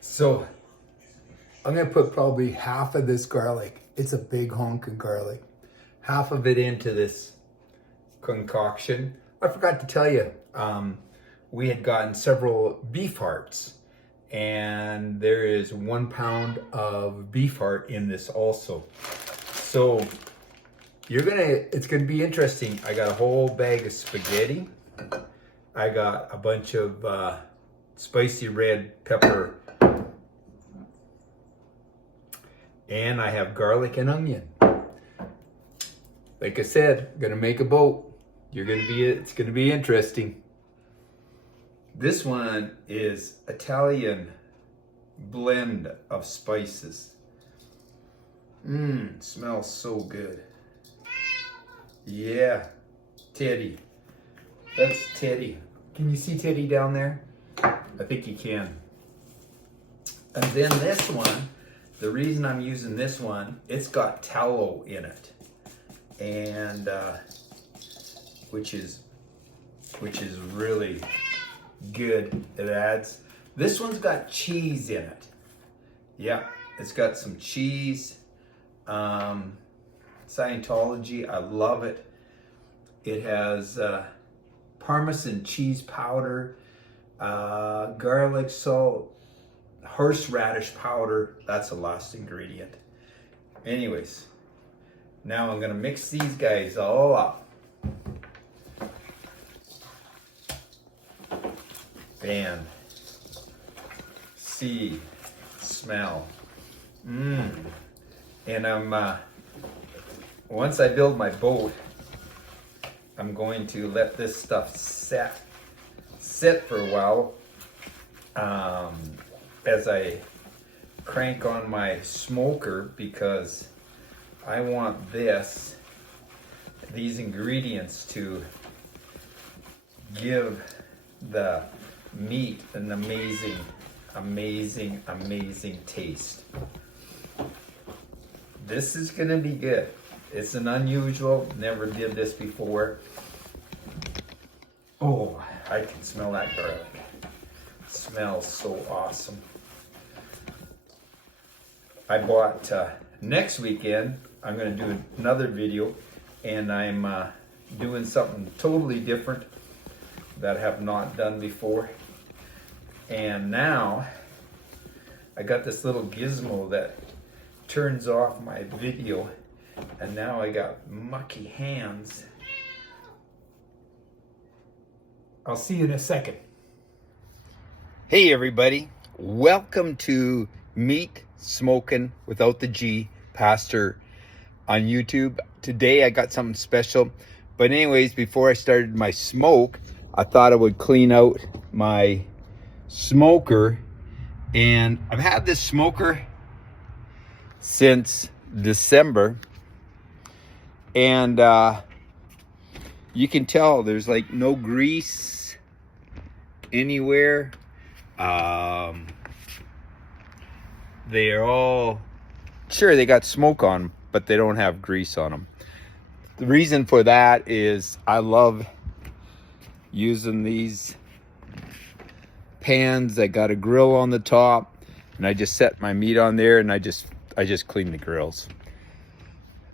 So I'm gonna put probably half of this garlic. It's a big honk of garlic. Half of it into this concoction. I forgot to tell you, we had gotten several beef hearts, and there is 1 pound of beef heart in this also. So it's gonna be interesting. I got a whole bag of spaghetti. I got a bunch of spicy red pepper, and I have garlic and onion. Like I said, I'm gonna make a boat. It's gonna be interesting. This one is Italian blend of spices. Smells so good. Yeah, Teddy. That's Teddy. Can you see Teddy down there? I think you can. And then this one, the reason I'm using this one, it's got tallow in it, and which is really good. It adds. This one's got cheese in it. Yeah, it's got some cheese. Scientology, I love it. It has Parmesan cheese powder, garlic, salt, horseradish powder. That's the last ingredient. Anyways, now I'm gonna mix these guys all up. Bam. See, smell. And I'm once I build my boat, I'm going to let this stuff sit for a while as I crank on my smoker, because I want these ingredients to give the meat an amazing taste. This is gonna be good. It's an unusual, never did this before. Oh, I can smell that garlic. It smells so awesome. I bought, next weekend, I'm gonna do another video, and I'm doing something totally different that I have not done before. And now, I got this little gizmo that turns off my video, and now I got mucky hands. I'll see you in a second. Hey everybody, welcome to Meat Smoking Without the G, Pastor on YouTube. Today I got something special, but anyways, before I started my smoke, I thought I would clean out my smoker. And I've had this smoker since December, and you can tell there's like no grease anywhere. They're all, sure, they got smoke on them, but they don't have grease on them. The reason for that is I love using these pans that got a grill on the top, and I just set my meat on there, and I just clean the grills,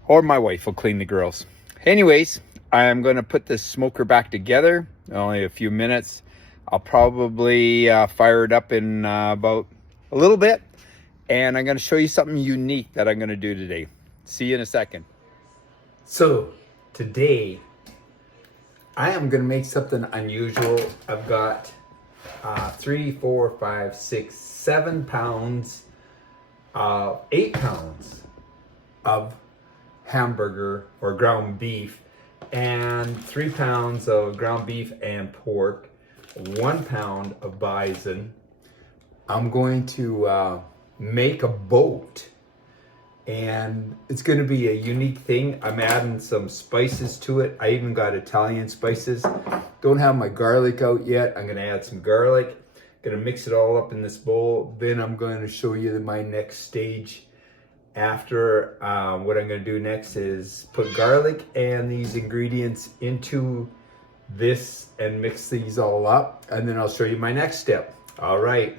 or my wife will clean the grills. Anyways, I'm going to put this smoker back together. Only a few minutes. I'll probably fire it up in about a little bit, and I'm going to show you something unique that I'm going to do today. See you in a second. So today I am going to make something unusual. I've got 3, 4, 5, 6, 7 pounds, 8 pounds of hamburger or ground beef, and 3 pounds of ground beef and pork, 1 pound of bison. I'm going to make a boat, and it's going to be a unique thing. I'm adding some spices to it. I even got Italian spices. Don't have my garlic out yet. I'm going to add some garlic. Going to mix it all up in this bowl. Then I'm going to show you my next stage. After what I'm going to do next is put garlic and these ingredients into this and mix these all up, and then I'll show you my next step. All right,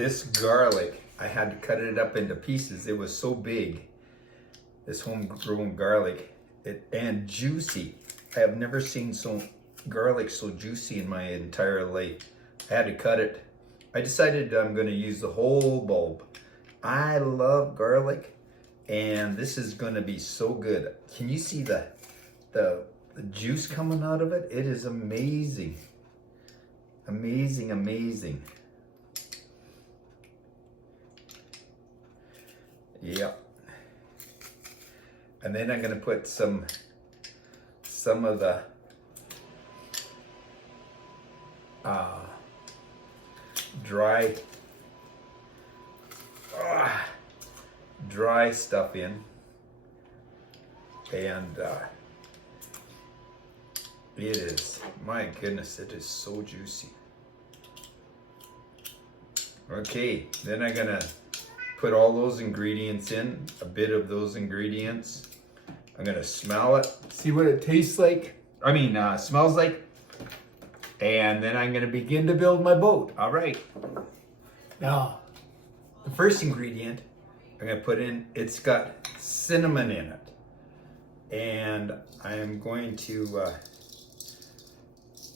this garlic, I had to cut it up into pieces. It was so big, this homegrown garlic, and juicy. I have never seen garlic so juicy in my entire life. I had to cut it. I decided I'm gonna use the whole bulb. I love garlic, and this is gonna be so good. Can you see the juice coming out of it? It is amazing. Amazing, amazing. Yep. And then I'm gonna put some of the dry stuff in, and it is, my goodness, it is so juicy. Okay, then I'm gonna put all those ingredients in, a bit of those ingredients. I'm gonna smell it, see what it tastes like. I mean, smells like. And then I'm gonna begin to build my boat. All right. Now, the first ingredient I'm gonna put in, it's got cinnamon in it. And I am going to,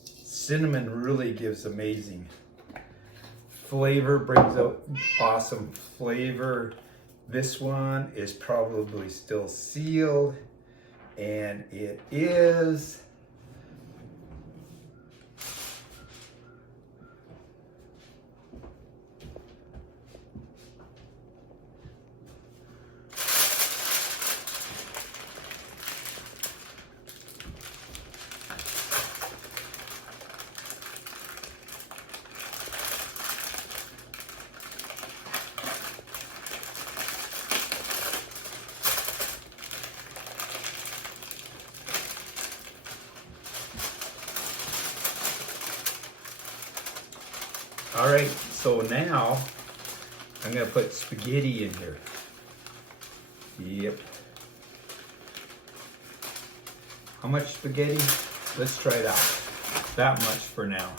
cinnamon really gives amazing flavor, brings out awesome flavor. This one is probably still sealed, and it is all right. So now I'm gonna put spaghetti in here. Yep. How much spaghetti? Let's try that much for now.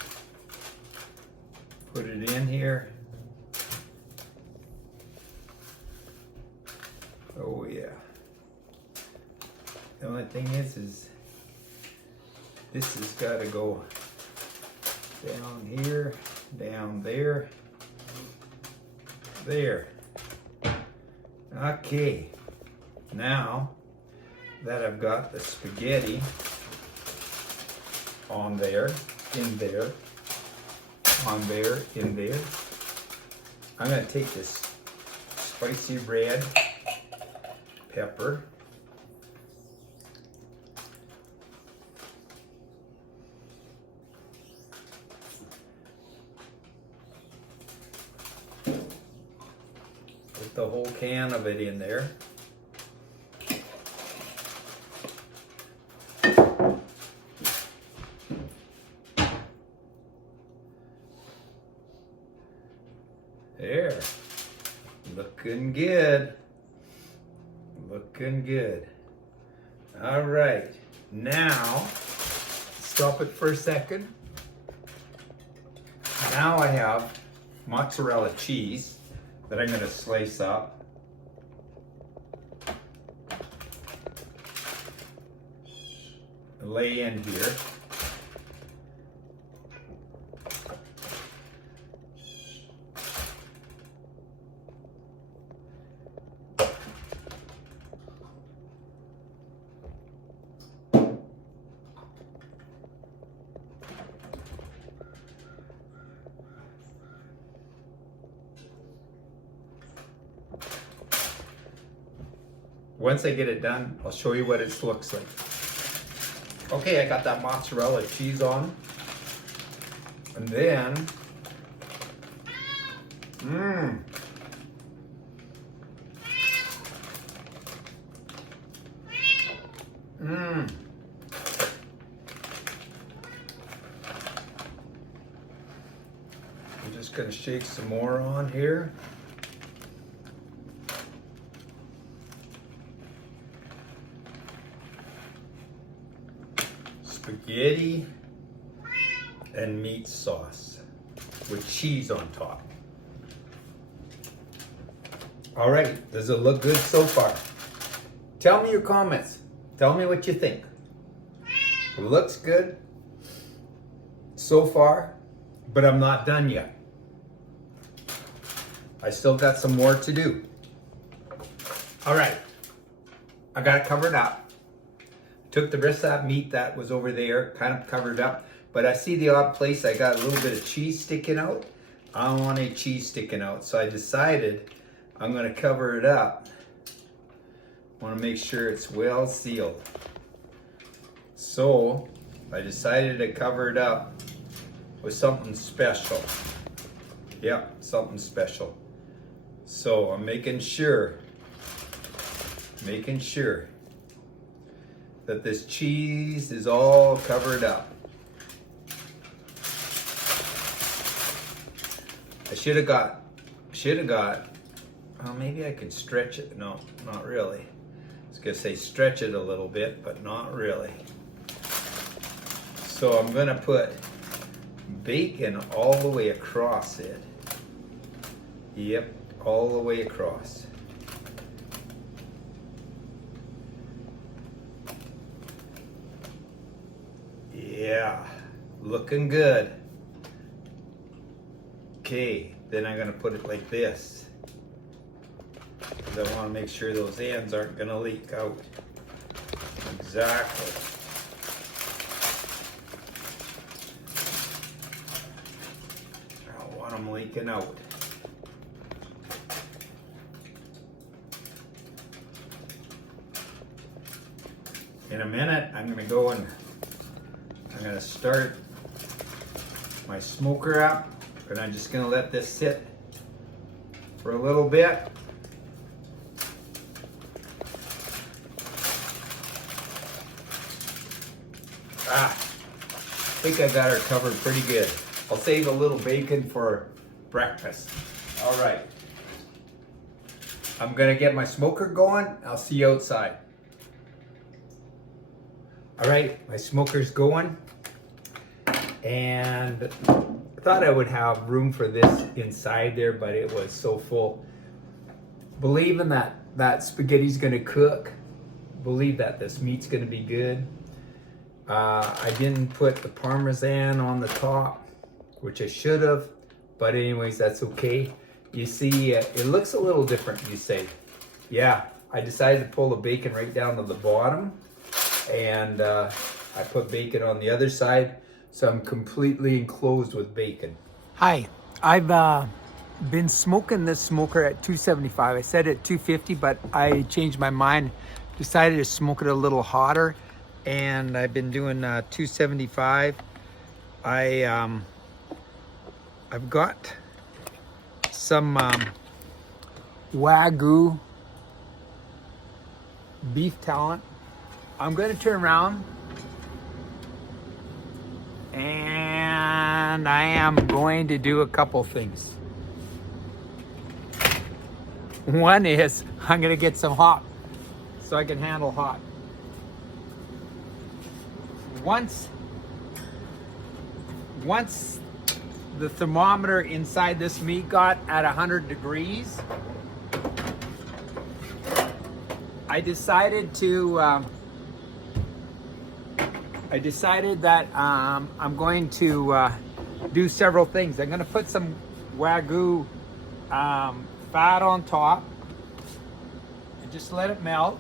Put it in here. Oh yeah. The only thing is this has got to go down here, down there, there. Okay, now that I've got the spaghetti on there, in there, on there, in there, I'm gonna take this spicy red pepper, put the whole can of it in there. There, looking good, looking good. All right, now stop it for a second. Now I have mozzarella cheese that I'm gonna slice up. Lay in here. Once I get it done, I'll show you what it looks like. Okay, I got that mozzarella cheese on. And then, I'm just gonna shake some more on here. Spaghetti and meat sauce with cheese on top. All right, does it look good so far? Tell me your comments. Tell me what you think. It looks good so far, but I'm not done yet. I still got some more to do. All right, I got it covered up. Took the rest of that meat that was over there, kind of covered up, but I see the odd place I got a little bit of cheese sticking out. I don't want any cheese sticking out, so I decided I'm gonna cover it up. I wanna make sure it's well sealed. So I decided to cover it up with something special. Yeah, something special. So I'm making sure that this cheese is all covered up. I should have got, well, maybe I could stretch it. No, not really. I was gonna say stretch it a little bit, but not really. So I'm gonna put bacon all the way across it. Yep, all the way across. Yeah, looking good. Okay, then I'm gonna put it like this, because I want to make sure those ends aren't gonna leak out. Exactly. I don't want them leaking out. In a minute, I'm gonna go and I'm gonna start my smoker up, and I'm just gonna let this sit for a little bit. I think I got her covered pretty good. I'll save a little bacon for breakfast. All right. I'm gonna get my smoker going. I'll see you outside. All right, my smoker's going, and I thought I would have room for this inside there, but it was so full. Believing that spaghetti's gonna cook, believe that this meat's gonna be good. I didn't put the Parmesan on the top, which I should have, but anyways, that's okay. You see, it looks a little different, you say. Yeah, I decided to pull the bacon right down to the bottom, and I put bacon on the other side, so I'm completely enclosed with bacon. Hi, I've been smoking this smoker at 275. I said at 250, but I changed my mind, decided to smoke it a little hotter, and I've been doing 275. I've got some Wagyu beef talent. I'm going to turn around, and I am going to do a couple things. One is I'm going to get some hot so I can handle hot. Once the thermometer inside this meat got at 100 degrees, I decided that I'm going to do several things. I'm going to put some Wagyu fat on top and just let it melt.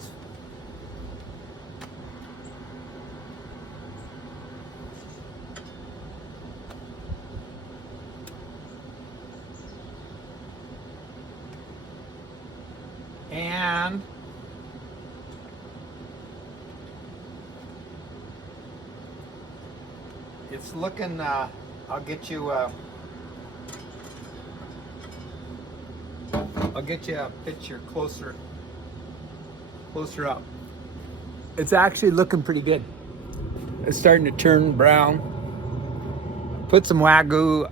And it's looking, I'll get you a picture closer up. It's actually looking pretty good. It's starting to turn brown. Put some Wagyu.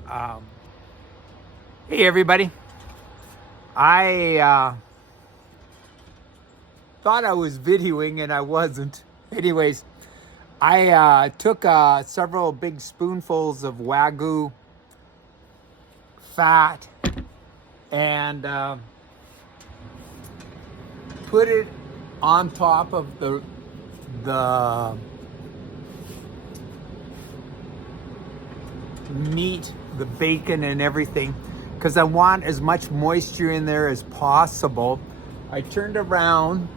Hey everybody. I thought I was videoing and I wasn't. Anyways, I took several big spoonfuls of Wagyu fat and put it on top of the meat, the bacon and everything, because I want as much moisture in there as possible. I turned around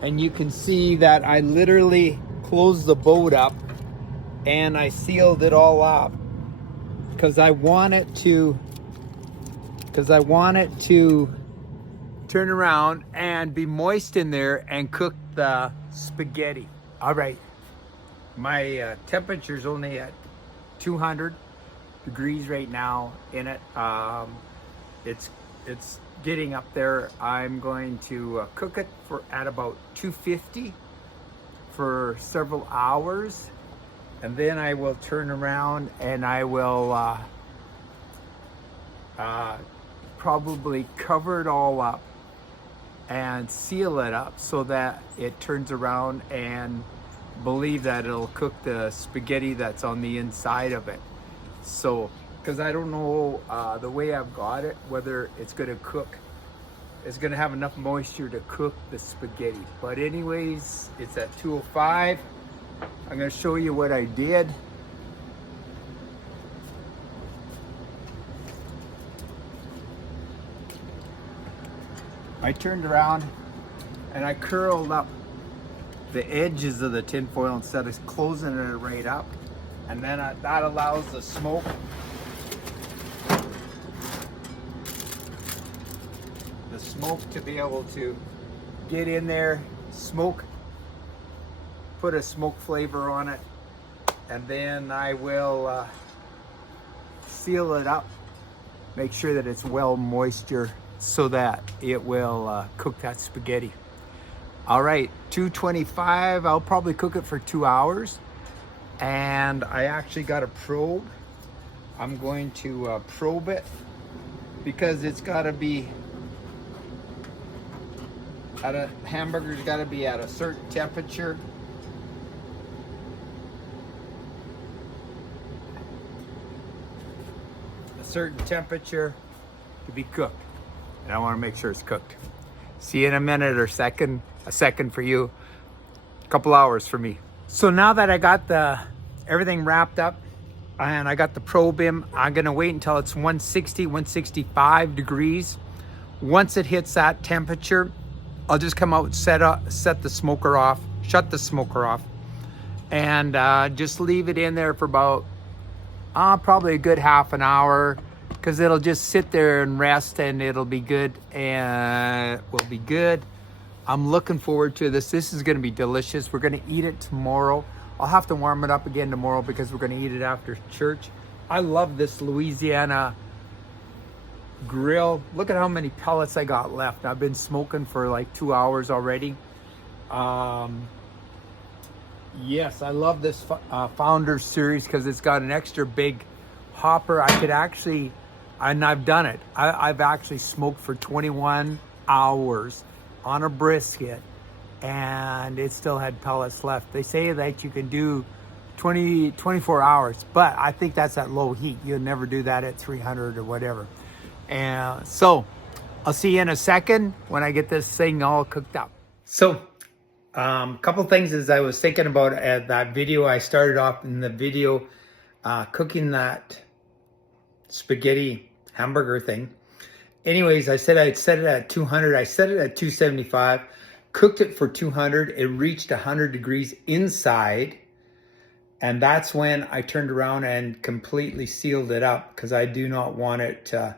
and you can see that I literally closed the boat up and I sealed it all up because I want it to turn around and be moist in there and cook the spaghetti. All right, my temperature's only at 200 degrees right now in it. It's getting up there. I'm going to cook it at about 250 for several hours, and then I will turn around and I will probably cover it all up and seal it up so that it turns around, and believe that it'll cook the spaghetti that's on the inside of it. So, because I don't know the way I've got it, whether it's going to cook, it's going to have enough moisture to cook the spaghetti. But anyways, it's at 205. I'm going to show you what I did. I turned around and I curled up the edges of the tin foil instead of closing it right up. And then that allows the smoke to be able to get in there, put a smoke flavor on it, and then I will seal it up, make sure that it's well moisture so that it will cook that spaghetti. All right, 225, I'll probably cook it for 2 hours. And I actually got a probe. I'm going to probe it because it's got to be hamburger's got to be at a certain temperature. A certain temperature to be cooked. And I want to make sure it's cooked. See you in a minute or a second for you, a couple hours for me. So now that I got everything wrapped up and I got the probe in, I'm gonna wait until it's 160, 165 degrees. Once it hits that temperature, I'll just come out, set the smoker off, shut the smoker off, and just leave it in there for about probably a good half an hour, because it'll just sit there and rest and it'll be good and will be good. I'm looking forward to this. This is gonna be delicious. We're gonna eat it tomorrow. I'll have to warm it up again tomorrow because we're gonna eat it after church. I love this Louisiana grill. Look at how many pellets I got left. I've been smoking for like 2 hours already. Yes, I love this Founder Series because it's got an extra big hopper. I could actually, and I've done it, I've actually smoked for 21 hours on a brisket and it still had pellets left. They say that you can do 24 hours, but I think that's at low heat. You'll never do that at 300 or whatever. And so I'll see you in a second when I get this thing all cooked up. So a couple things as I was thinking about that video. I started off in the video cooking that spaghetti hamburger thing. Anyways, I said I'd set it at 200. I set it at 275, cooked it for 200. It reached 100 degrees inside. And that's when I turned around and completely sealed it up because I do not want it I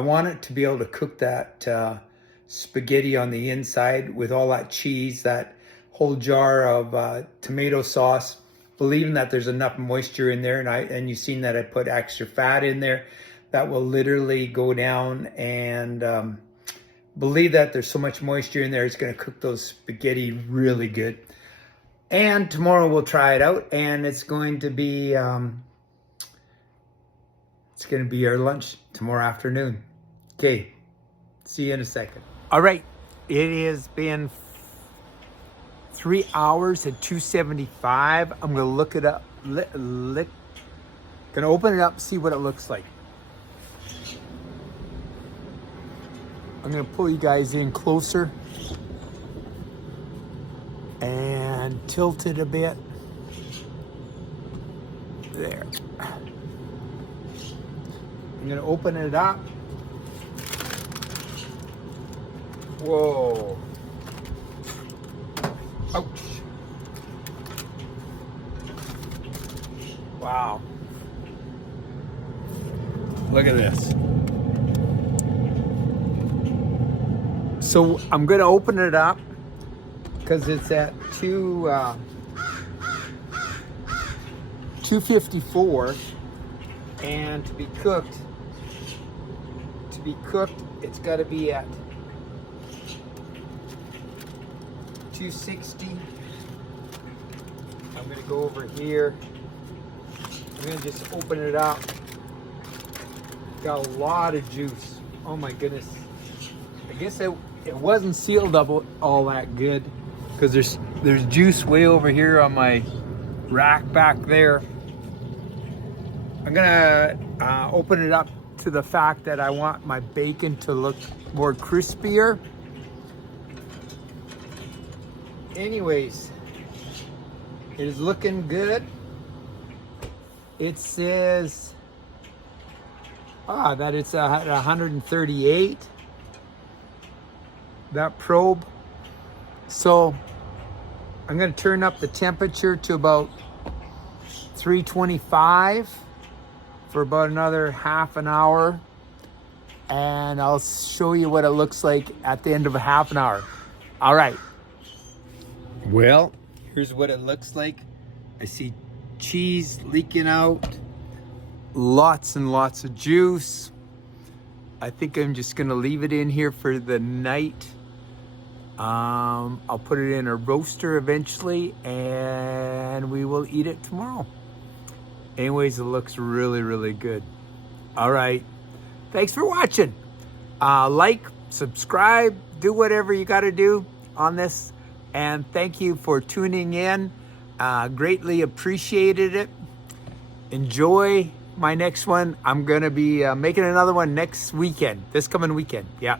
want it to be able to cook that spaghetti on the inside with all that cheese, that whole jar of tomato sauce, believing that there's enough moisture in there. And you've seen that I put extra fat in there. That will literally go down, and believe that there's so much moisture in there, it's going to cook those spaghetti really good. And tomorrow we'll try it out, and it's going to be our lunch tomorrow afternoon. Okay, see you in a second. All right, it has been 3 hours at 275. I'm gonna look it up, gonna open it up, see what it looks like. I'm gonna pull you guys in closer and tilt it a bit. There. I'm gonna open it up. Whoa. Ouch. Wow. Look at this. So I'm gonna open it up because it's at 254, and to be cooked, it's got to be at 260. I'm gonna go over here. I'm gonna just open it up. Got a lot of juice. Oh my goodness. I guess it wasn't sealed up all that good because there's juice way over here on my rack back there. I'm gonna open it up to the fact that I want my bacon to look more crispier. Anyways, it is looking good. It says that it's at 138, that probe. So I'm going to turn up the temperature to about 325 for about another half an hour, and I'll show you what it looks like at the end of a half an hour. All right. Well, here's what it looks like. I see cheese leaking out, lots and lots of juice. I think I'm just gonna leave it in here for the night. I'll put it in a roaster eventually, and we will eat it tomorrow. Anyways, it looks really, really good. All right, thanks for watching. Like, subscribe, do whatever you gotta do on this. And thank you for tuning in. Greatly appreciated it. Enjoy my next one. I'm gonna be making another one next weekend, this coming weekend. Yeah.